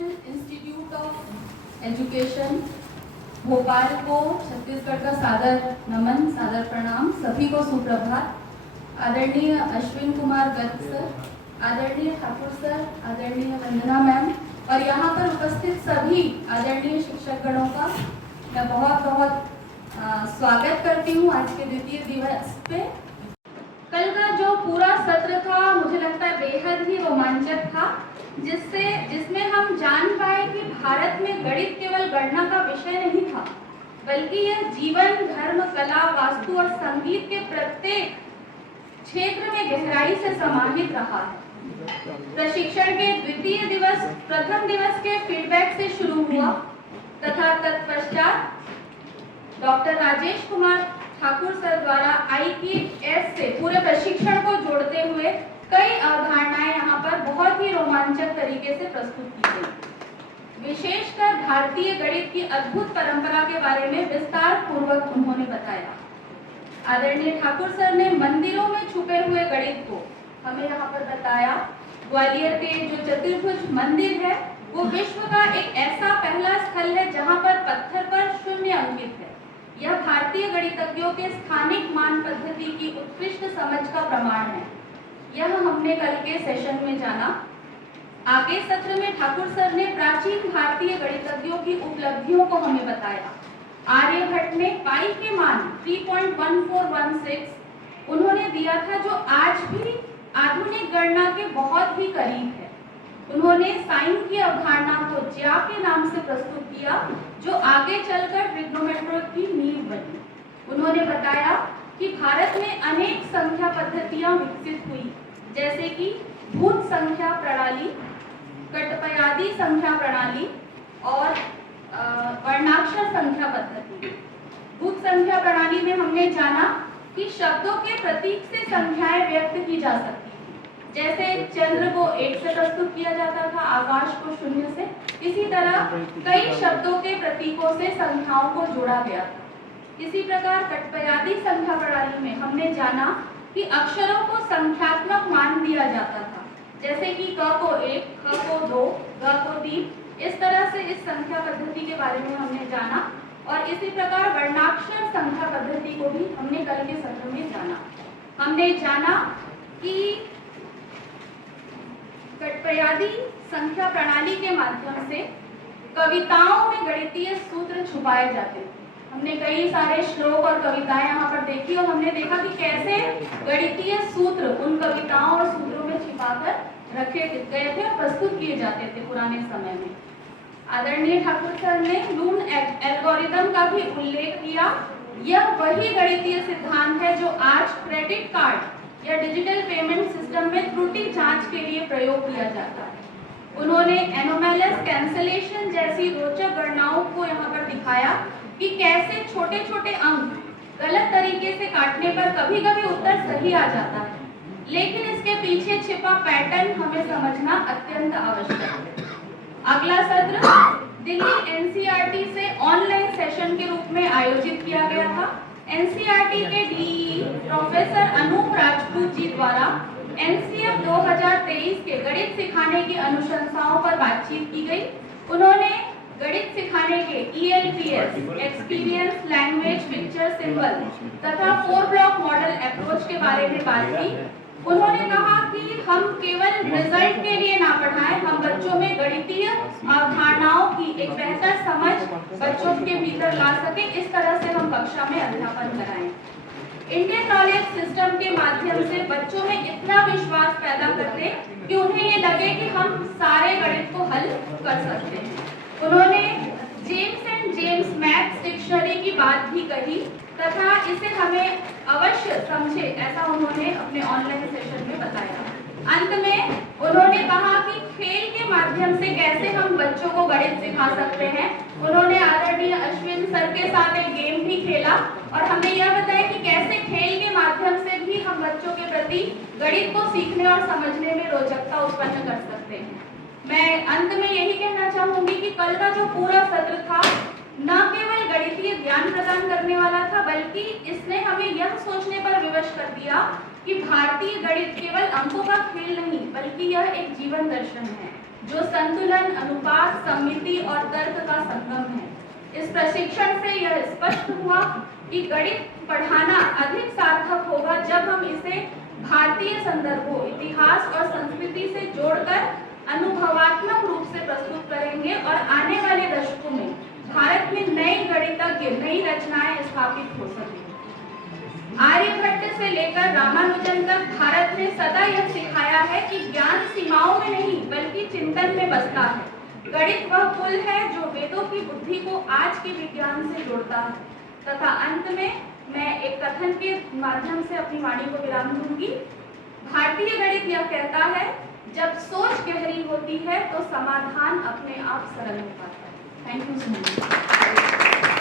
Institute of education Bhopal को छत्तीसगढ़ का सादर नमन, सादर प्रणाम। सभी को सुप्रभात। आदरणीय अश्विन कुमार गर्ग सर, आदरणीय ठाकुर सर, आदरणीय वंदना मैम और यहाँ पर उपस्थित सभी आदरणीय शिक्षकगणों का मैं बहुत बहुत स्वागत करती हूँ आज के द्वितीय दिवस पे। कल का जो पूरा सत्र था मुझे लगता है बेहद ही रोमांचक था, जिसमें हम जान पाए कि भारत में गणित केवल गणना का विषय नहीं था, बल्कि यह जीवन, धर्म, कला, वास्तु और संगीत के प्रत्येक क्षेत्र में गहराई से समाहित रहा है। प्रशिक्षण के द्वितीय दिवस प्रथम दिवस के फीडबैक से शुरू हुआ तथा तत्पश्चात डॉक्टर राजेश कुमार ठाकुर सर द्वारा IKS से पूरे प्रशिक्षण को जोड़ते हुए कई अवधारणाएं यहाँ पर बहुत ही रोमांचक तरीके से प्रस्तुत की गई। विशेषकर भारतीय गणित की अद्भुत परंपरा के बारे में विस्तार पूर्वक उन्होंने बताया। आदरणीय ठाकुर सर ने मंदिरों में छुपे हुए गणित को हमें यहाँ पर बताया। ग्वालियर के जो चतुर्भुज मंदिर है वो विश्व का एक ऐसा पहला स्थल है जहाँ पर पत्थर पर शून्य अंकित है। यह भारतीय गणितज्ञों के स्थानिक मान पद्धति की उत्कृष्ट समझ का प्रमाण है। यह हमने कल के सेशन में जाना। आगे सत्र में ठाकुर सर ने प्राचीन भारतीय गणितज्ञों की उपलब्धियों को हमें बताया। आर्यभट्ट ने पाई के मान 3.1416 उन्होंने दिया था, जो आज भी आधुनिक गणना के बहुत ही करीब है। उन्होंने साइन की अवधारणा को ज्या के नाम से प्रस्तुत किया, जो आगे चलकर ट्रिग्नोमेट्री की नींव बनी। उन्होंने बताया कि भारत में अनेक संख्या पद्धतियां विकसित हुई, जैसे कि भूत संख्या प्रणाली, कटपयादी संख्या प्रणाली और वर्णाक्षर संख्या पद्धति। भूत संख्या प्रणाली में हमने जाना कि शब्दों के प्रतीक से संख्याएं व्यक्त की जा सकती थी। जैसे चंद्र को 1 से प्रस्तुत किया जाता था, आकाश को 0 से। इसी तरह कई शब्दों के प्रतीकों से संख्याओं को जोड़ा गया था। इसी प्रकार कटपयादी संख्या प्रणाली में हमने जाना कि अक्षरों को संख्यात्मक मान दिया जाता था, जैसे कि क को 1, ख को 2, ग को 3। इस तरह से इस संख्या पद्धति के बारे में हमने जाना और इसी प्रकार वर्णाक्षर संख्या पद्धति को भी हमने कल के सत्र में जाना। हमने जाना कि कटपयादी संख्या प्रणाली के माध्यम से कविताओं में गणितीय सूत्र छुपाए जाते थे। हमने कई सारे श्लोक और कविताएं यहाँ पर देखी और हमने देखा कि कैसे गणितीय सूत्र उन कविताओं और सूत्रों में छिपाकर रखे गए थे और प्रस्तुत किए जाते थे पुराने समय में। आदरणीय ठाकुर सर ने लून एल्गोरिथम का भी उल्लेख किया। यह वही गणितीय सिद्धांत है जो आज क्रेडिट कार्ड या डिजिटल पेमेंट सिस्टम में त्रुटि जांच के लिए प्रयोग किया जाता है। उन्होंने एनोमैलस कैंसलेशन जैसी रोचक गणनाओं को यहाँ पर दिखाया कि कैसे छोटे छोटे अंक गलत तरीके से काटने पर कभी कभी उत्तर सही आ जाता है, लेकिन इसके पीछे छिपा पैटर्न हमें समझना अत्यंत आवश्यक है। अगला सत्र दिल्ली NCERT से ऑनलाइन सेशन के रूप में आयोजित किया गया था। NCERT के DE प्रोफेसर अनूप राजपूत जी द्वारा NCF 2023 के गणित सिखाने की अनुशंसाओं पर बातचीत की गई। उन्होंने गणित सिखाने के ELPS experience, language, picture, symbol तथा 4 ब्लॉक मॉडल अप्रोच के बारे में बात की। उन्होंने कहा कि हम केवल रिजल्ट के लिए ना पढ़ाएं, हम बच्चों में गणितीय अवधारणाओं की एक बेहतर समझ बच्चों के भीतर ला सके, इस तरह से हम कक्षा में अध्यापन कराएं। इंडियन नॉलेज सिस्टम के माध्यम से बच्चों में इतना विश्वास पैदा कर दें कि उन्हें ये लगे कि हम सारे गणित को हल कर सकते हैं। उन्होंने James and James maths dictionary की बात भी कही तथा इसे हमें अवश्य समझे, ऐसा उन्होंने अपने ऑनलाइन सेशन में बताया। अंत में उन्होंने कहा कि खेल के माध्यम से कैसे हम बच्चों को गणित सिखा सकते हैं। उन्होंने आदरणीय अश्विन सर के साथ एक गेम भी खेला और हमने यह बताया कि कैसे खेल के माध्यम से भी हम बच्चों के प्रति गणित को सीखने और समझने में रोचकता उत्पन्न कर सकते हैं। मैं अंत में यही कहना चाहूंगी कि कल का जो पूरा सत्र था न केवल गणितीय ज्ञान प्रदान करने वाला था, बल्कि इसने हमें यह सोचने पर विवश कर दिया कि भारतीय गणित केवल अंकों का खेल नहीं, बल्कि यह एक जीवन दर्शन है। जो संतुलन, अनुपात, सममिति और तर्क का संगम है। इस प्रशिक्षण से यह स्पष्ट हुआ कि गणित पढ़ाना अधिक सार्थक होगा जब हम इसे भारतीय संदर्भों, इतिहास और संस्कृति से जोड़कर अनुभवात्मक रूप से प्रस्तुत करेंगे और आने वाले दशकों में भारत में नए गणितज्ञ, नई रचनाएं स्थापित हो सकेंगी। आर्यभट्ट से लेकर रामानुजन तक भारत ने सदा यह सिखाया है कि ज्ञान सीमाओं में नहीं बल्कि चिंतन में बसता है। गणित वह पुल है जो वेदों की बुद्धि को आज के विज्ञान से जोड़ता है। तथा अंत में मैं एक कथन के माध्यम से अपनी वाणी को विराम दूंगी। भारतीय गणित यह कहता है, जब सोच गहरी होती है तो समाधान अपने आप सरल हो पाता है। Thank you so much.